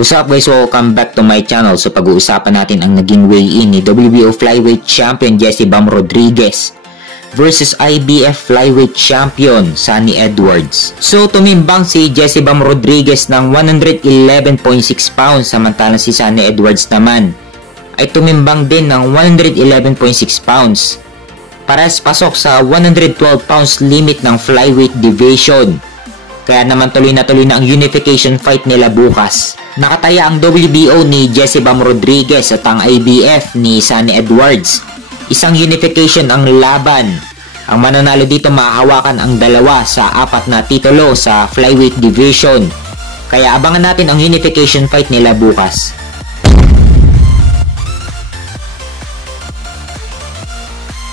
What's up guys, welcome back to my channel. So pag-uusapan natin ang naging weigh-in ni WBO Flyweight Champion Jesse Bam Rodriguez versus IBF Flyweight Champion Sunny Edwards. So tumimbang si Jesse Bam Rodriguez ng 111.6 pounds, samantalang si Sunny Edwards naman ay tumimbang din ng 111.6 pounds. Parehas pasok sa 112 pounds limit ng flyweight division. Kaya naman tuloy na ang unification fight nila bukas. Nakataya ang WBO ni Jesse Bam Rodriguez at ang IBF ni Sunny Edwards. Isang unification ang laban. Ang mananalo dito mahahawakan ang dalawa sa 4 na titulo sa flyweight division. Kaya abangan natin ang unification fight nila bukas.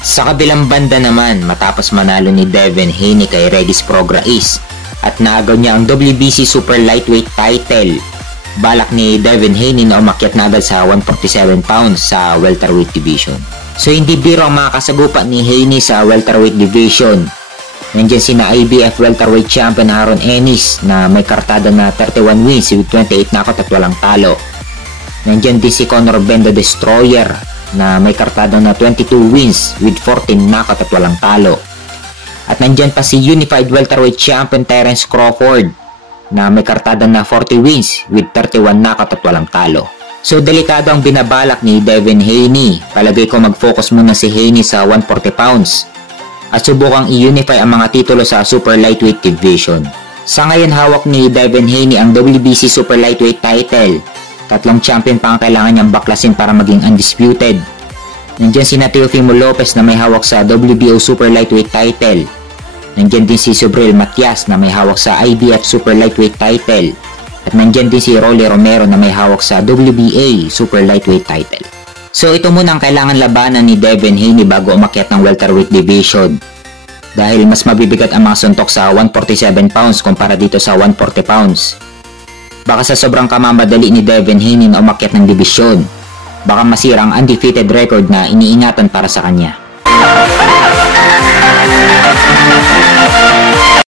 Sa kabilang banda naman, matapos manalo ni Devin Haney kay Regis Prograis at naagaw niya ang WBC Super Lightweight title, balak ni Devin Haney na umakyat na agad sa 147 pounds sa welterweight division. So hindi biro ang mga kasagupa ni Haney sa welterweight division. Nandiyan sina IBF welterweight champion Aaron Ennis na may kartada na 31 wins with 28 knockout at walang talo. Nandiyan din si Conor Ben the Destroyer na may kartada na 22 wins with 14 knockout at walang talo. At nandyan pa si Unified Welterweight Champion Terence Crawford na may kartada na 40 wins with 31 knockout at walang talo. So delikado ang binabalak ni Devin Haney. Palagay ko mag-focus muna si Haney sa 140 pounds at subukang i-unify ang mga titulo sa Super Lightweight Division. Sa ngayon hawak ni Devin Haney ang WBC Super Lightweight title. 3 champion pa ang kailangan niyang baklasin para maging undisputed. Nandiyan si Teofimo Lopez na may hawak sa WBO Super Lightweight title. Nandiyan din si Subriel Matias na may hawak sa IBF Super Lightweight title. At nandiyan din si Rolly Romero na may hawak sa WBA Super Lightweight title. So ito muna ang kailangan labanan ni Devin Haney bago umakyat ng welterweight division. Dahil mas mabibigat ang mga suntok sa 147 pounds kumpara dito sa 140 pounds. Baka sa sobrang kamamadali ni Devin Haney na umakyat ng division, baka masira ang undefeated record na iniingatan para sa kanya.